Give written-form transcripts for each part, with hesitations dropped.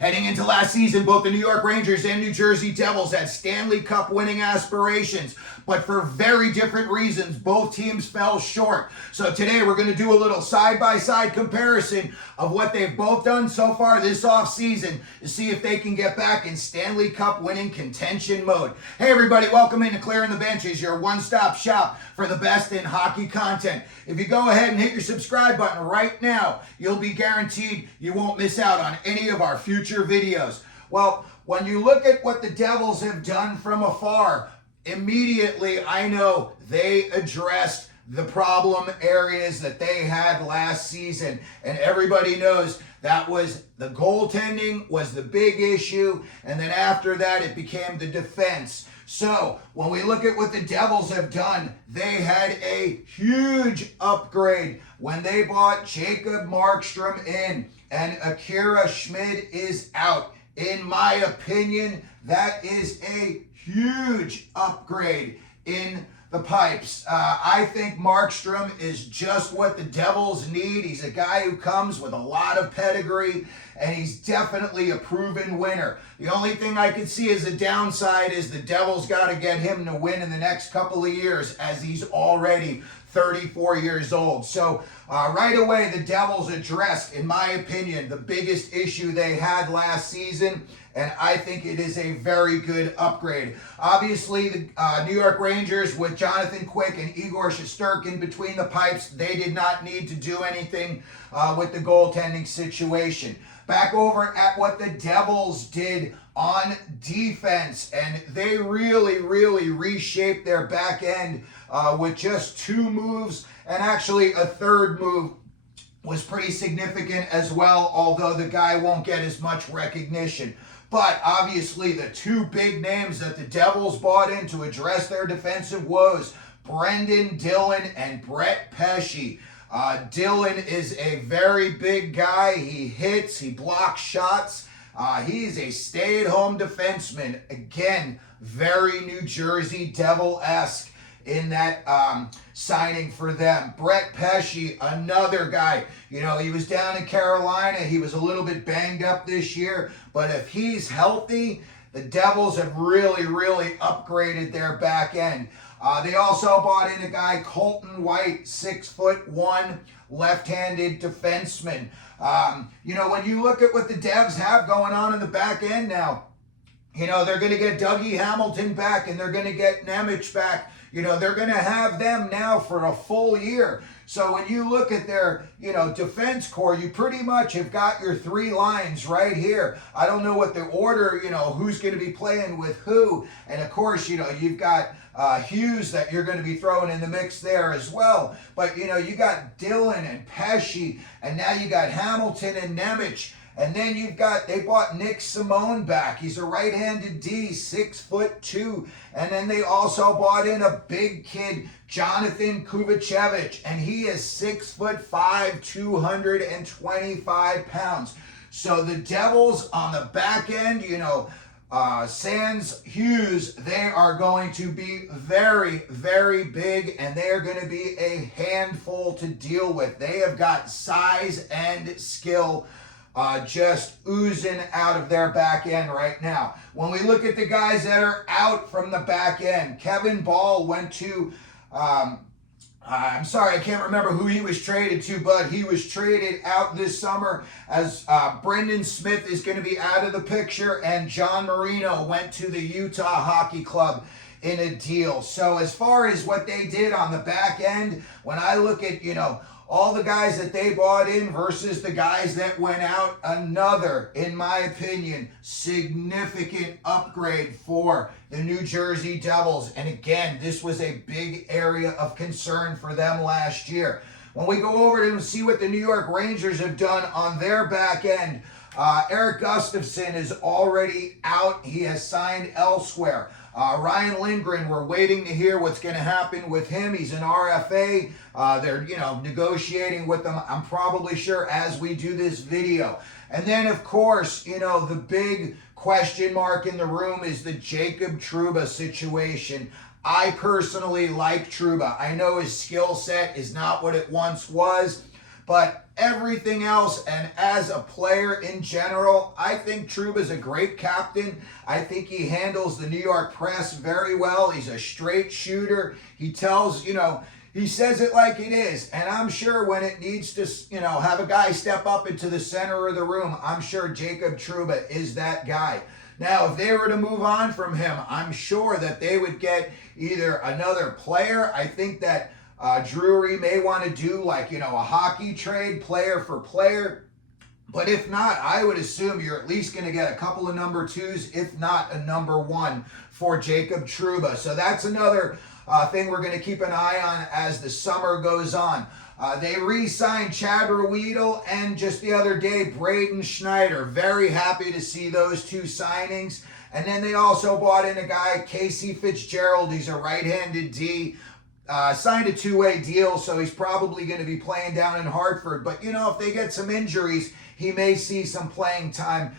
Heading into last season, both the New York Rangers and New Jersey Devils had Stanley Cup winning aspirations, but for very different reasons, both teams fell short. So today we're going to do a little side-by-side comparison of what they've both done so far this offseason to see if they can get back in Stanley Cup winning contention mode. Hey everybody, welcome into Clearing the Benches, your one-stop shop for the best in hockey content. If you go ahead and hit your subscribe button right now, you'll be guaranteed you won't miss out on any of our future videos. Well, when you look at what the Devils have done from afar, immediately I know they addressed the problem areas that they had last season, and everybody knows that was the goaltending was the big issue, and then after that it became the defense. So when we look at what the Devils have done, they had a huge upgrade when they bought Jacob Markstrom in and Akira Schmid is out. In my opinion, that is a huge upgrade in the pipes. I think Markstrom is just what the Devils need. He's a guy who comes with a lot of pedigree, and he's definitely a proven winner. The only thing I can see as a downside is the Devils got to get him to win in the next couple of years, as he's already 34 years old. So right away, the Devils addressed, in my opinion, the biggest issue they had last season, and I think it is a very good upgrade. Obviously, the New York Rangers with Jonathan Quick and Igor Shesterkin between the pipes, they did not need to do anything with the goaltending situation. Back over at what the Devils did on defense, and they really reshaped their back end with just 2 moves, and actually a third move was pretty significant as well, although the guy won't get as much recognition. But obviously the 2 big names that the Devils bought in to address their defensive woes, Brendan Dillon and Brett Pesce. Dillon is a very big guy. He hits, he blocks shots. He's a stay-at-home defenseman. Again, very New Jersey Devil-esque in that signing for them. Brett Pesce, another guy. You know, he was down in Carolina. He was a little bit banged up this year. But if he's healthy, the Devils have really upgraded their back end. They also bought in a guy, Colton White, 6'1", left-handed defenseman. You know, when you look at what the Devs have going on in the back end now, you know, they're going to get Dougie Hamilton back and they're going to get Nemec back. You know, they're going to have them now for a full year. So when you look at their, you know, defense core, you pretty much have got your 3 lines right here. I don't know what the order, you know, who's going to be playing with who. And of course, you know, you've got Hughes that you're going to be throwing in the mix there as well. But, you know, you got Dillon and Pesce, and now you got Hamilton and Nemec. And then you've got, they bought Nick Simone back. He's a right-handed D, 6'2". And then they also bought in a big kid, Jonathan Kovacevic, and he is 6'5", 225 pounds. So the Devils on the back end, you know, sans Hughes, they are going to be very big, and they are going to be a handful to deal with. They have got size and skill just oozing out of their back end right now. When we look at the guys that are out from the back end, Kevin Ball went to, I'm sorry, I can't remember who he was traded to, but he was traded out this summer, as Brendan Smith is going to be out of the picture, and John Marino went to the Utah Hockey Club in a deal. So as far as what they did on the back end, when I look at, you know, all the guys that they bought in versus the guys that went out, another, in my opinion, significant upgrade for the New Jersey Devils. And again, this was a big area of concern for them last year. When we go over and see what the New York Rangers have done on their back end, Eric Gustafsson is already out. He has signed elsewhere. Ryan Lindgren, we're waiting to hear what's going to happen with him. He's an RFA. They're, you know, negotiating with them, I'm probably sure, as we do this video. And then, of course, you know, the big question mark in the room is the Jacob Trouba situation. I personally like Trouba. I know his skill set is not what it once was, but everything else and as a player in general, I think Trouba's a great captain. I think he handles the New York press very well. He's a straight shooter. He tells, he says it like it is. And I'm sure when it needs to, have a guy step up into the center of the room, I'm sure Jacob Trouba is that guy. Now, if they were to move on from him, I'm sure that they would get either another player. I think that Drury may want to do like, a hockey trade, player for player. But if not, I would assume you're at least going to get a couple of number twos, if not a number one for Jacob Trouba. So that's another thing we're going to keep an eye on as the summer goes on. They re-signed Chad Ruedel and just the other day, Braden Schneider. Very happy to see those two signings. And then they also bought in a guy, Casey Fitzgerald. He's a right-handed D. Signed a two-way deal, so he's probably going to be playing down in Hartford. But, if they get some injuries, he may see some playing time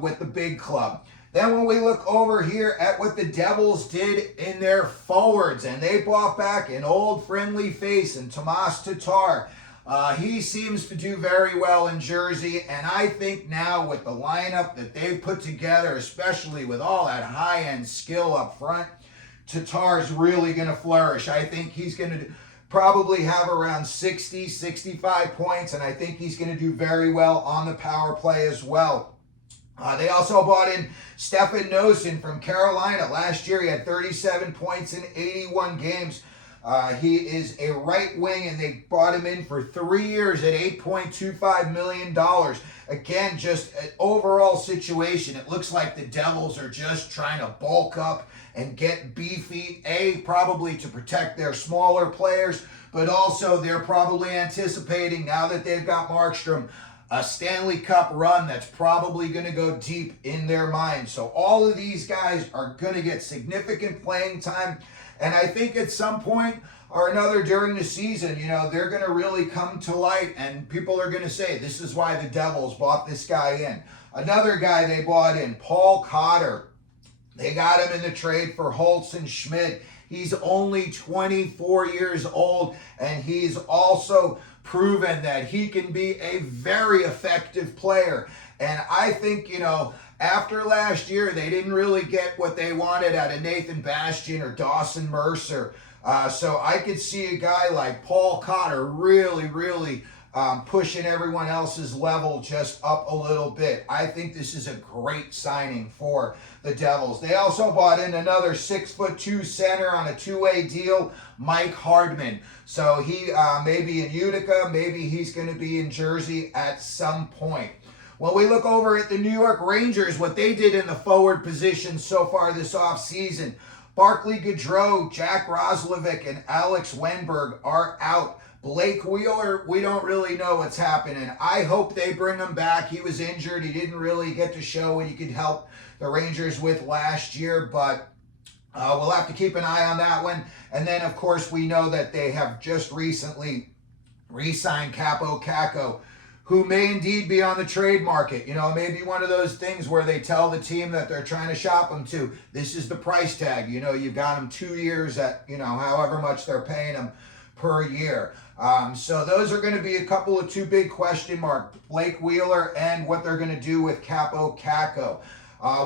with the big club. Then when we look over here at what the Devils did in their forwards, and they brought back an old friendly face in Tomas Tartar. He seems to do very well in Jersey, and I think now with the lineup that they've put together, especially with all that high-end skill up front, Tatar's really going to flourish. I think he's going to probably have around 60, 65 points, and I think he's going to do very well on the power play as well. They also bought in Stefan Noesen from Carolina. Last year he had 37 points in 81 games. He is a right wing, and they brought him in for 3 years at $8.25 million. Again, just an overall situation. It looks like the Devils are just trying to bulk up and get beefy, probably to protect their smaller players, but also they're probably anticipating, now that they've got Markstrom, a Stanley Cup run that's probably going to go deep in their minds. So all of these guys are going to get significant playing time, and I think at some point or another during the season, they're going to really come to light, and people are going to say, this is why the Devils bought this guy in. Another guy they bought in, Paul Cotter. They got him in the trade for Holtz and Schmidt. He's only 24 years old, and he's also proven that he can be a very effective player. And I think, after last year, they didn't really get what they wanted out of Nathan Bastian or Dawson Mercer. So I could see a guy like Paul Cotter really pushing everyone else's level just up a little bit. I think this is a great signing for the Devils. They also bought in another 6'2" center on a two-way deal, Mike Hardman. So he may be in Utica, maybe he's going to be in Jersey at some point. When we look over at the New York Rangers, what they did in the forward position so far this offseason, Barclay Goodrow, Jack Roslovic, and Alex Wenberg are out. Blake Wheeler, we don't really know what's happening. I hope they bring him back. He was injured. He didn't really get to show what he could help the Rangers with last year, but we'll have to keep an eye on that one. And then, of course, we know that they have just recently re-signed Kappo Kaako, who may indeed be on the trade market. Maybe one of those things where they tell the team that they're trying to shop him to, this is the price tag. You've got him 2 years at, however much they're paying him per year. So those are going to be a couple of two big question marks, Blake Wheeler and what they're going to do with Kappo Kaako.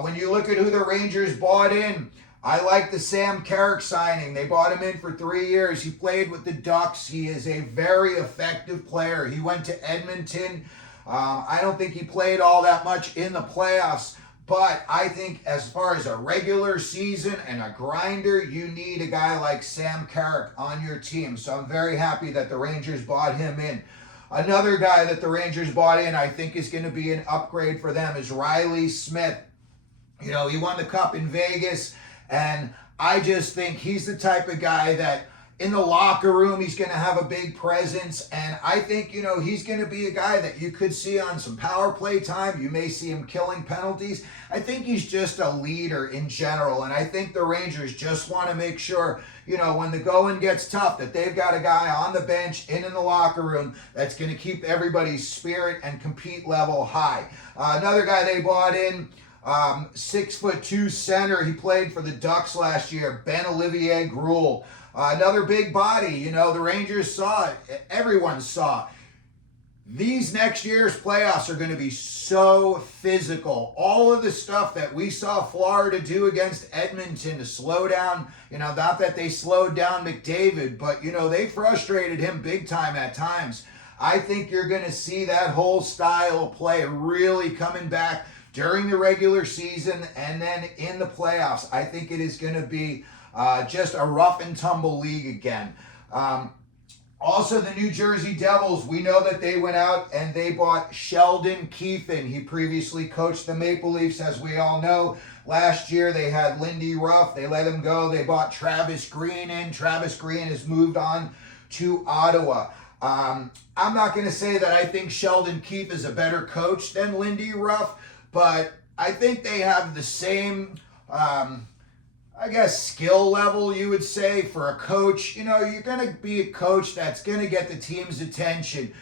When you look at who the Rangers bought in, I like the Sam Carrick signing. They bought him in for 3 years. He played with the Ducks. He is a very effective player. He went to Edmonton. I don't think he played all that much in the playoffs, but I think as far as a regular season and a grinder, you need a guy like Sam Carrick on your team. So I'm very happy that the Rangers bought him in. Another guy that the Rangers bought in, I think is going to be an upgrade for them, is Riley Smith. He won the Cup in Vegas, and I just think he's the type of guy that in the locker room, he's going to have a big presence, and I think, he's going to be a guy that you could see on some power play time. You may see him killing penalties. I think he's just a leader in general, and I think the Rangers just want to make sure, when the going gets tough, that they've got a guy on the bench and in the locker room that's going to keep everybody's spirit and compete level high. Another guy they bought in, 6'2" center. He played for the Ducks last year, Ben-Olivier Gruel. Another big body. The Rangers saw it. Everyone saw These next year's playoffs are going to be so physical. All of the stuff that we saw Florida do against Edmonton to slow down, not that they slowed down McDavid, but, they frustrated him big time at times. I think you're going to see that whole style of play really coming back during the regular season and then in the playoffs. I think it is going to be just a rough and tumble league again. Also, the New Jersey Devils, we know that they went out and they bought Sheldon Keefe. He previously coached the Maple Leafs, as we all know. Last year, they had Lindy Ruff. They let him go. They bought Travis Green in. Travis Green has moved on to Ottawa. I'm not going to say that I think Sheldon Keefe is a better coach than Lindy Ruff, but I think they have the same skill level, you would say, for a coach. You're going to be a coach that's going to get the team's attention.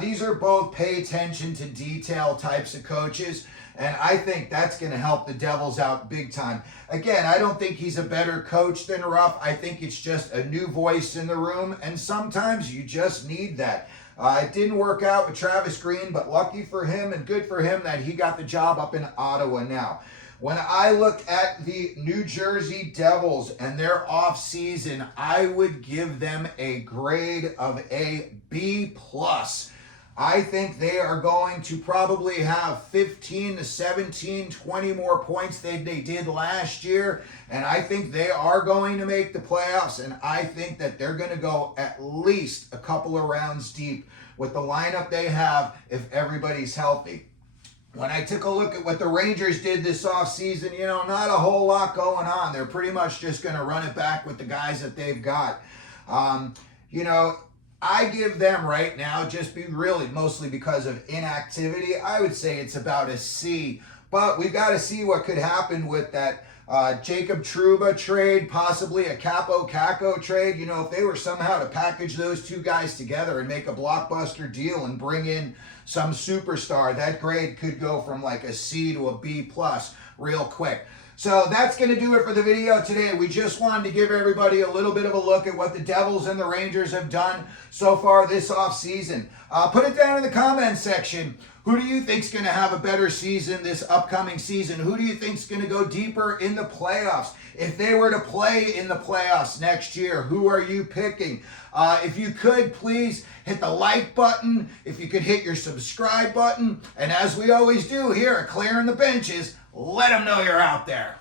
These are both pay attention to detail types of coaches, and I think that's going to help the Devils out big time. Again, I don't think he's a better coach than Ruff. I think it's just a new voice in the room, and sometimes you just need that. It didn't work out with Travis Green, but lucky for him and good for him that he got the job up in Ottawa now. When I look at the New Jersey Devils and their offseason, I would give them a grade of a B+. I think they are going to probably have 15 to 17, 20 more points than they did last year. And I think they are going to make the playoffs. And I think that they're going to go at least a couple of rounds deep with the lineup they have if everybody's healthy. When I took a look at what the Rangers did this offseason, not a whole lot going on. They're pretty much just going to run it back with the guys that they've got. I give them right now, mostly because of inactivity, I would say it's about a C. But we've got to see what could happen with that Jacob Trouba trade, possibly a Kappo Kaako trade. If they were somehow to package those two guys together and make a blockbuster deal and bring in some superstar, that grade could go from like a C to a B+ real quick. So that's going to do it for the video today. We just wanted to give everybody a little bit of a look at what the Devils and the Rangers have done so far this offseason. Put it down in the comments section. Who do you think is going to have a better season this upcoming season? Who do you think is going to go deeper in the playoffs? If they were to play in the playoffs next year, who are you picking? If you could, please hit the like button. If you could hit your subscribe button. And as we always do here at Clearing the Benches, let them know you're out there.